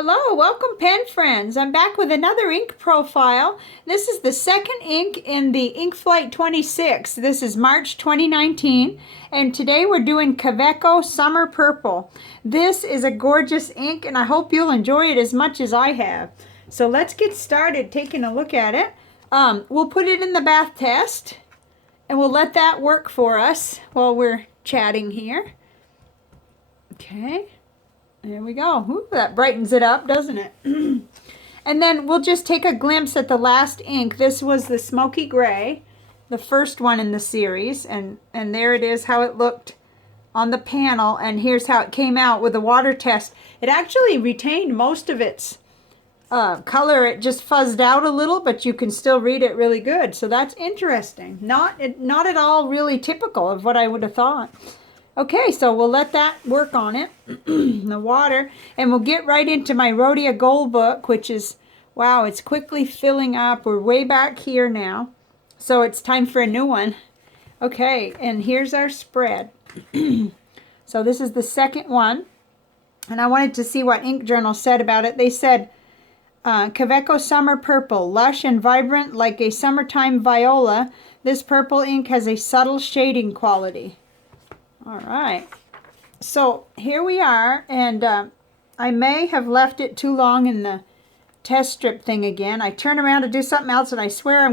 Hello, welcome pen friends. I'm back with another ink profile. This is the second ink in the Ink Flight 26. This is March 2019, and today we're doing Kaweco Summer Purple. This is a gorgeous ink, and I hope you'll enjoy it as much as I have. So let's get started taking a look at it. We'll put it in the bath test, and we'll let that work for us while we're chatting here. Okay. There we go. Ooh, that brightens it up, doesn't it? And then we'll just take a glimpse at the last ink. This was the Smoky Grey, the first one in the series. And there it is, how it looked on the panel. And here's how it came out with the water test. It actually retained most of its color. It just fuzzed out a little, but you can still read it really good. So that's interesting. Not at all really typical of what I would have thought. Okay, so we'll let that work on it, the water, and we'll get right into my Rhodia Gold book, which is, wow, it's quickly filling up. We're way back here now, so it's time for a new one. Okay, and here's our spread. So this is the second one, and I wanted to see what Ink Journal said about it. They said, Kaweco Summer Purple, lush and vibrant like a summertime viola, this purple ink has a subtle shading quality. All right, so here we are, and I may have left it too long in the test strip thing again. I turn around to do something else, and I swear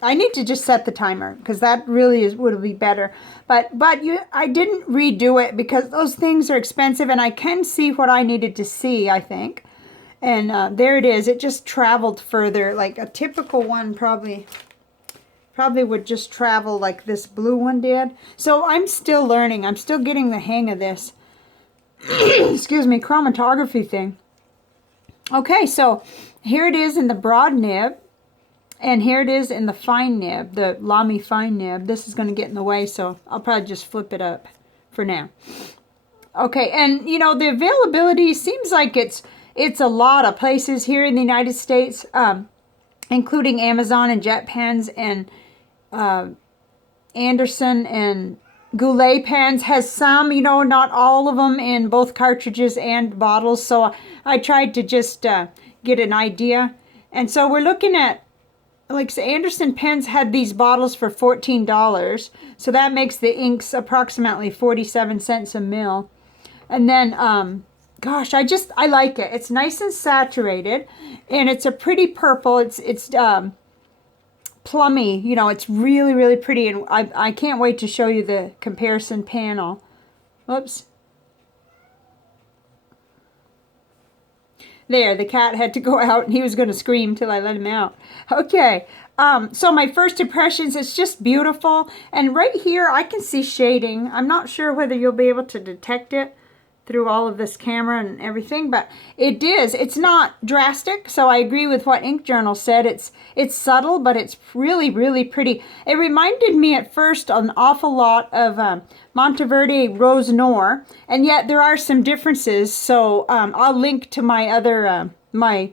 I need to just set the timer, because that really would be better. But I didn't redo it, because those things are expensive, and I can see what I needed to see, I think. And there it is. It just traveled further, like a typical one probably would just travel like this blue one did. So I'm still learning. I'm still getting the hang of this, excuse me, chromatography thing. Okay, so here it is in the broad nib, and here it is in the fine nib, the Lamy fine nib. This is going to get in the way, so I'll probably just flip it up for now. Okay, and you know, the availability seems like it's a lot of places here in the United States, including Amazon and JetPens and Anderson and Goulet pens has some, you know, not all of them in both cartridges and bottles. So I tried to just get an idea. And so we're looking at, like, Anderson pens had these bottles for $14. So that makes the inks approximately 47 cents a mil. And then, gosh, I like it. It's nice and saturated, and it's a pretty purple. It's plummy, you know, it's really, really pretty, and I can't wait to show you the comparison panel. Whoops. There, the cat had to go out, and he was going to scream till I let him out. Okay, so my first impressions, it's just beautiful, and right here I can see shading. I'm not sure whether you'll be able to detect it through all of this camera and everything, but it is. It's not drastic, so I agree with what Ink Journal said. It's subtle, but it's really, really pretty. It reminded me at first an awful lot of Monteverde Rose Noir, and yet there are some differences, so I'll link to my other my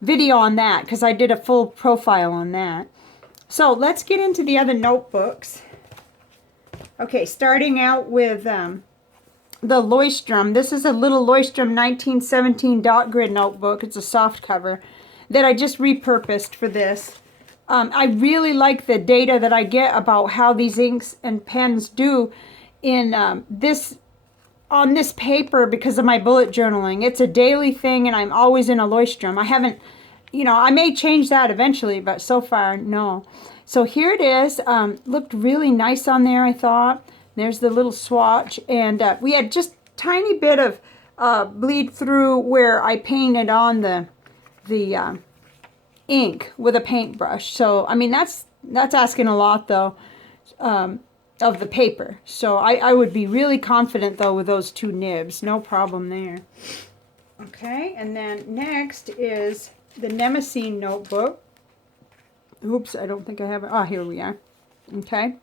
video on that, because I did a full profile on that. So let's get into the other notebooks. Okay, starting out with the Leuchtturm. This is a little Leuchtturm 1917 dot grid notebook. It's a soft cover that I just repurposed for this. I really like the data that I get about how these inks and pens do in on this paper because of my bullet journaling. It's a daily thing, and I'm always in a Leuchtturm. I haven't, you know, I may change that eventually, but so far, no. So here it is. Looked really nice on there, I thought. There's the little swatch, and we had just tiny bit of bleed through where I painted on the ink with a paintbrush. So I mean, that's asking a lot though of the paper. So I would be really confident though with those two nibs, no problem there. Okay, and then next is the Nemesine notebook. Oops, I don't think I have it. Oh, here we are. Okay.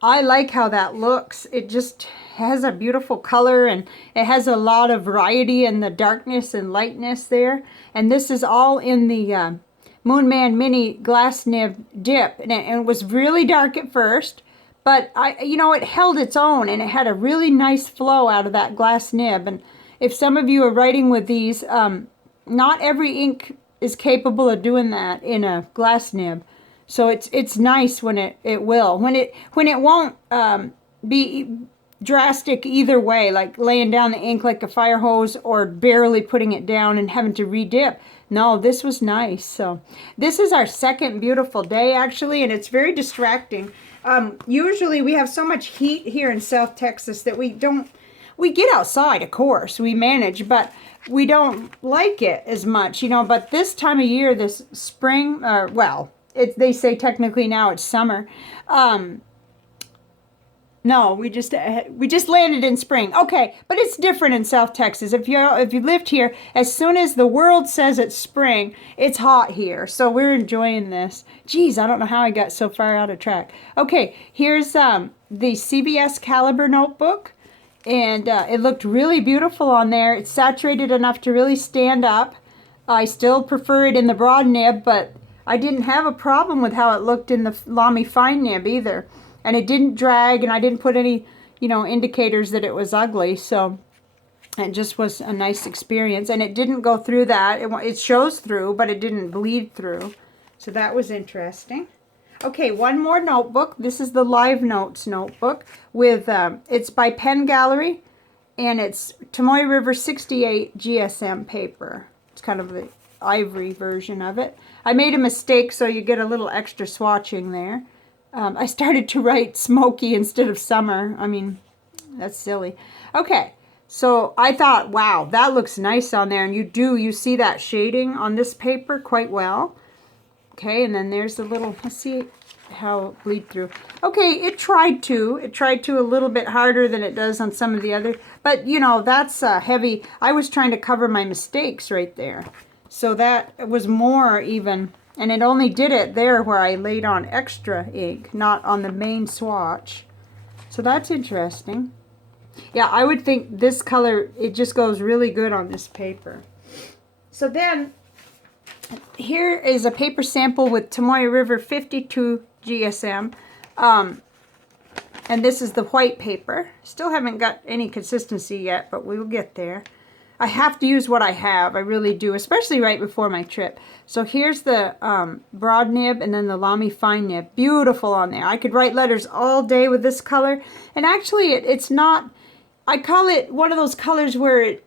I like how that looks. It just has a beautiful color, and it has a lot of variety in the darkness and lightness there. And this is all in the Moonman Mini glass nib dip. And it was really dark at first, but you know, it held its own, and it had a really nice flow out of that glass nib. And if some of you are writing with these, not every ink is capable of doing that in a glass nib. So it's nice when it will. When it won't be drastic either way, like laying down the ink like a fire hose or barely putting it down and having to re-dip. No, this was nice. So this is our second beautiful day actually, and it's very distracting. Usually we have so much heat here in South Texas that we get outside, of course, we manage, but we don't like it as much, you know. But this time of year, this spring, well, they say technically now it's summer. No, we just landed in spring. Okay, but it's different in South Texas. If you lived here, as soon as the world says it's spring, it's hot here. So we're enjoying this. Geez, I don't know how I got so far out of track. Okay, here's the CBS caliber notebook, and it looked really beautiful on there. It's saturated enough to really stand up. I still prefer it in the broad nib, but I didn't have a problem with how it looked in the Lamy fine nib either. And it didn't drag, and I didn't put any, you know, indicators that it was ugly. So it just was a nice experience. And it didn't go through that. It shows through, but it didn't bleed through. So that was interesting. Okay, one more notebook. This is the Live Notes notebook. With it's by Pen Gallery, and it's Tomoe River 68 GSM paper. It's kind of the ivory version of it. I made a mistake, so you get a little extra swatching there. I started to write smoky instead of summer. I mean, that's silly. Okay, so I thought, wow, that looks nice on there. And you see that shading on this paper quite well. Okay, and then there's the little, let's see how it bleed through. Okay, it tried to a little bit harder than it does on some of the other. But, you know, that's heavy. I was trying to cover my mistakes right there. So that was more even. And it only did it there where I laid on extra ink, not on the main swatch. So that's interesting. Yeah, I would think this color, it just goes really good on this paper. So then, here is a paper sample with Tomoe River 52 GSM. And this is the white paper. Still haven't got any consistency yet, but we will get there. I have to use what I have. I really do, especially right before my trip. So here's the broad nib and then the Lamy fine nib. Beautiful on there. I could write letters all day with this color. And actually, it's not, I call it one of those colors where it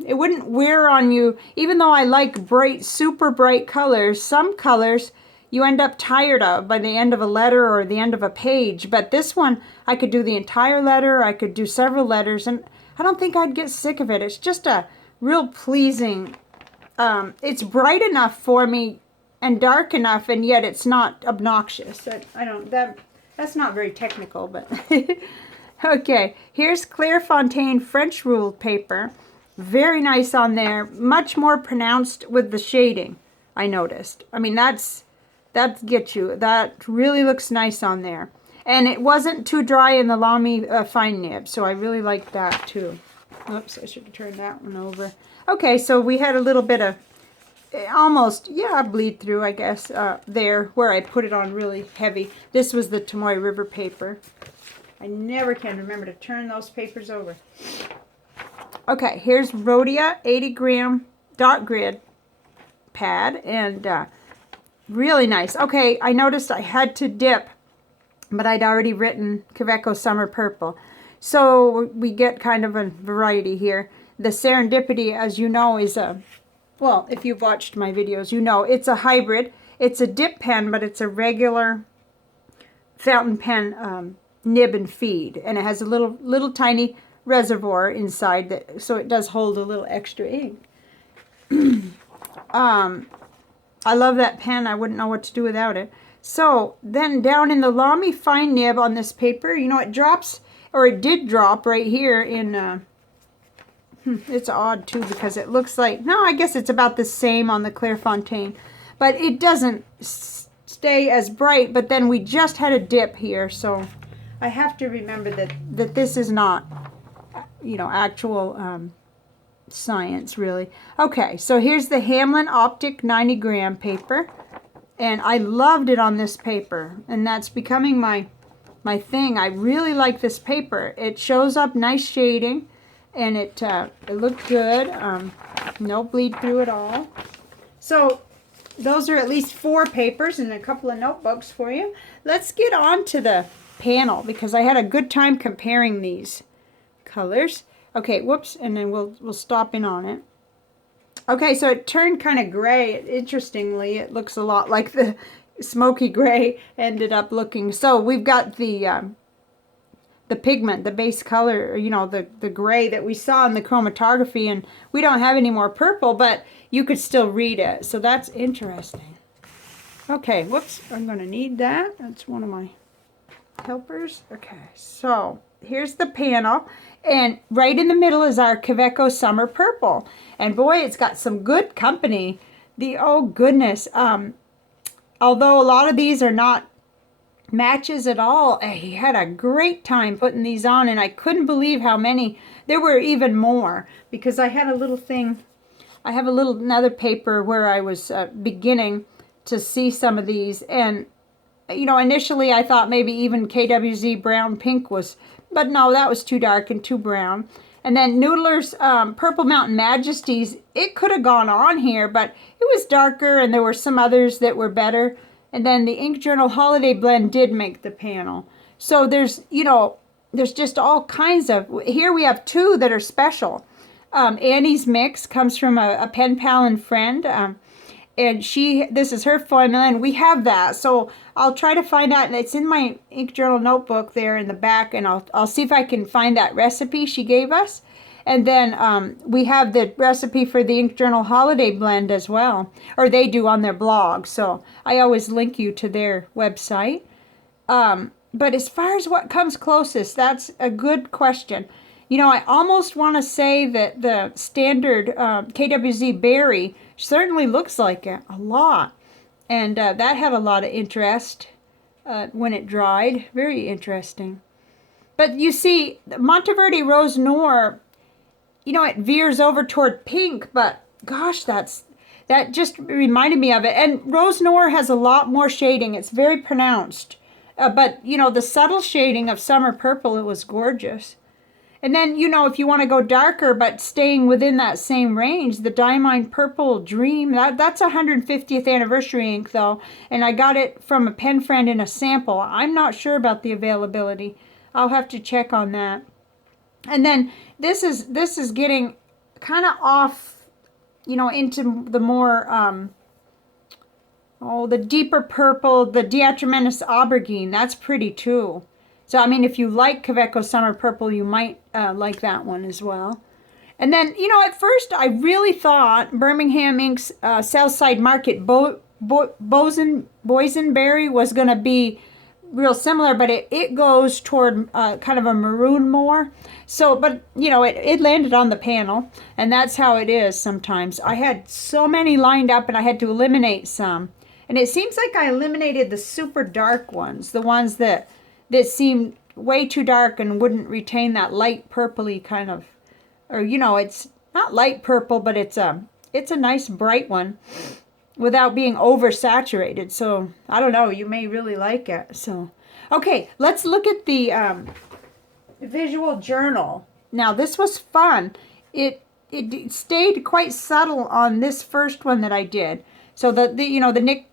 wouldn't wear on you. Even though I like bright, super bright colors, some colors you end up tired of by the end of a letter or the end of a page. But this one, I could do the entire letter. I could do several letters, and I don't think I'd get sick of it. It's just a real pleasing, it's bright enough for me and dark enough, and yet it's not obnoxious. That's not very technical, but okay. Here's Clairefontaine French ruled paper. Very nice on there. Much more pronounced with the shading, I noticed. I mean, that gets you. That really looks nice on there. And it wasn't too dry in the Lamy fine nib, so I really liked that too. Oops, I should have turned that one over. Okay, so we had a little bit of almost, yeah, bleed through, I guess, there where I put it on really heavy. This was the Tomoe River paper. I never can remember to turn those papers over. Okay, here's Rhodia 80 gram dot grid pad, and really nice. Okay, I noticed I had to dip, but I'd already written Kaweco Summer Purple. So we get kind of a variety here. The Serendipity, as you know, is a, well, if you've watched my videos, you know, it's a hybrid. It's a dip pen, but it's a regular fountain pen nib and feed. And it has a little tiny reservoir inside, that, so it does hold a little extra ink. I love that pen. I wouldn't know what to do without it. So then down in the Lamy fine nib on this paper, you know, it drops, or it did drop right here in, it's odd too because it looks like, no, I guess it's about the same on the Clairefontaine, but it doesn't stay as bright. But then we just had a dip here, so I have to remember that this is not, you know, actual science really. Okay, so here's the Hamlin Optic 90 gram paper, and I loved it on this paper, and that's becoming my thing. I really like this paper. It shows up nice shading, and it looked good. No bleed through at all. So those are at least 4 papers and a couple of notebooks for you. Let's get on to the panel because I had a good time comparing these colors. Okay, whoops, and then we'll stop in on it. Okay, so it turned kind of gray. Interestingly, it looks a lot like the Smoky Gray ended up looking. So we've got the pigment, the base color, you know, the gray that we saw in the chromatography, and we don't have any more purple, but you could still read it. So that's interesting. Okay, whoops, I'm going to need that. That's one of my helpers. Okay, so here's the panel, and right in the middle is our Kaweco Summer Purple. And boy, it's got some good company. Oh goodness, although a lot of these are not matches at all, he had a great time putting these on, and I couldn't believe how many. There were even more because I had a little thing. I have another paper where I was beginning to see some of these, and you know, initially I thought maybe even KWZ brown pink was, but no, that was too dark and too brown. And then Noodler's Purple Mountain Majesties, it could have gone on here, but it was darker, and there were some others that were better. And then the Ink Journal Holiday Blend did make the panel. So there's, you know, there's just all kinds of, here we have 2 that are special. Annie's Mix comes from a pen pal and friend. And this is her formula, and we have that. So I'll try to find out, and it's in my Ink Journal notebook there in the back, and I'll see if I can find that recipe she gave us. And then we have the recipe for the Ink Journal Holiday Blend as well, or they do on their blog. So I always link you to their website. But as far as what comes closest, that's a good question. You know, I almost want to say that the standard KWZ Berry certainly looks like it a lot. And that had a lot of interest when it dried. Very interesting. But you see, Monteverde Rose Noir, you know, it veers over toward pink, but gosh, that just reminded me of it. And Rose Noir has a lot more shading. It's very pronounced. But, you know, the subtle shading of Summer Purple, it was gorgeous. And then, you know, if you want to go darker, but staying within that same range, the Diamine Purple Dream, that's a 150th anniversary ink, though. And I got it from a pen friend in a sample. I'm not sure about the availability. I'll have to check on that. And then this is getting kind of off, you know, into the more, the deeper purple, the Diatramenous Aubergine. That's pretty, too. So, I mean, if you like Kaweco Summer Purple, you might like that one as well. And then, you know, at first I really thought Birmingham Ink's Southside Market Boysenberry was going to be real similar, but it goes toward kind of a maroon more. So, but, you know, it landed on the panel, and that's how it is sometimes. I had so many lined up, and I had to eliminate some. And it seems like I eliminated the super dark ones, the ones that seemed way too dark and wouldn't retain that light purpley kind of, or, you know, it's not light purple, but it's a nice bright one without being oversaturated. So I don't know, you may really like it. So okay, let's look at the visual journal. Now this was fun. It stayed quite subtle on this first one that I did. So the you know, the Nick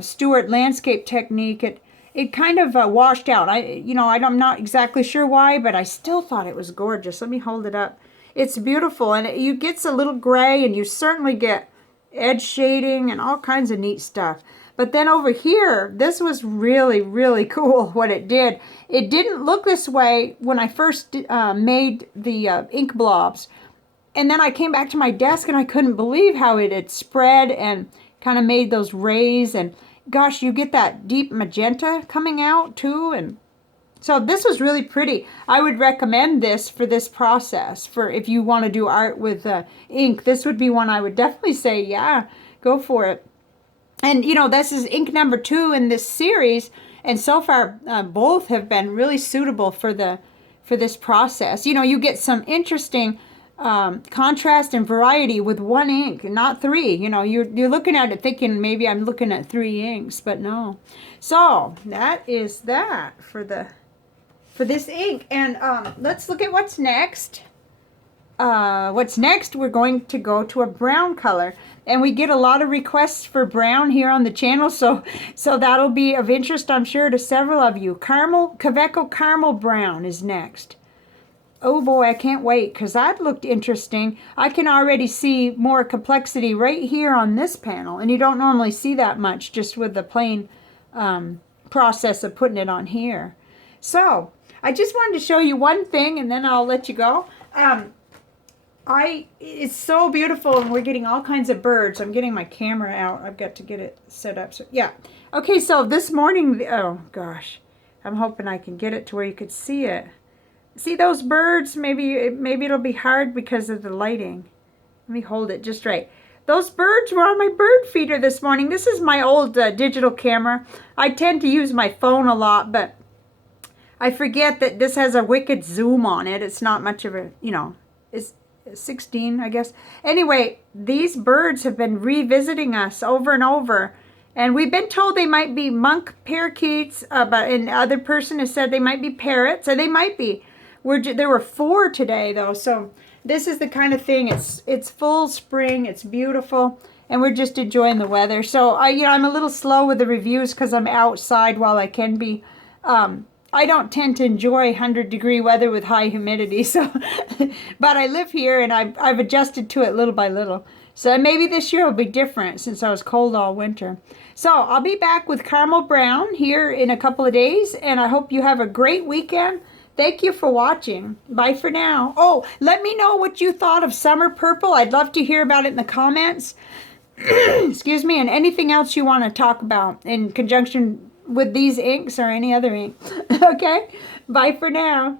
Stewart landscape technique, it kind of washed out. I'm not exactly sure why, but I still thought it was gorgeous. Let me hold it up. It's beautiful, and it gets a little gray, and you certainly get edge shading and all kinds of neat stuff. But then over here, this was really, really cool what it did. It didn't look this way when I first made the ink blobs. And then I came back to my desk, and I couldn't believe how it had spread and kind of made those rays, and gosh, you get that deep magenta coming out too. And so this was really pretty. I would recommend this for this process. For if you want to do art with ink, this would be one I would definitely say, yeah, go for it. And you know, this is ink number 2 in this series, and so far both have been really suitable for this process. You know, you get some interesting contrast and variety with one ink, not 3. You know, you're looking at it thinking maybe I'm looking at 3 inks, but no. So that is that for this ink. And let's look at what's next. what's next, we're going to go to a brown color. And we get a lot of requests for brown here on the channel, so that'll be of interest, I'm sure, to several of you. Kaweco Caramel Brown is next. Oh boy, I can't wait, because that looked interesting. I can already see more complexity right here on this panel, and you don't normally see that much just with the plain process of putting it on here. So, I just wanted to show you one thing, and then I'll let you go. It's so beautiful, and we're getting all kinds of birds. I'm getting my camera out. I've got to get it set up. So yeah. Okay, so this morning, oh gosh, I'm hoping I can get it to where you could see it. See those birds? Maybe it'll be hard because of the lighting. Let me hold it just right. Those birds were on my bird feeder this morning. This is my old digital camera. I tend to use my phone a lot, but I forget that this has a wicked zoom on it. It's not much of a, you know, it's 16, I guess. Anyway, these birds have been revisiting us over and over, and we've been told they might be monk parakeets, but another person has said they might be parrots, and they might be. There were 4 today, though, so this is the kind of thing. It's full spring, it's beautiful, and we're just enjoying the weather. So I'm a little slow with the reviews because I'm outside while I can be. I don't tend to enjoy 100-degree weather with high humidity, so but I live here and I've adjusted to it little by little. So maybe this year will be different since I was cold all winter. So I'll be back with Caramel Brown here in a couple of days, and I hope you have a great weekend. Thank you for watching. Bye for now. Oh, let me know what you thought of Summer Purple. I'd love to hear about it in the comments. Excuse me, and anything else you want to talk about in conjunction with these inks or any other ink. Okay, bye for now.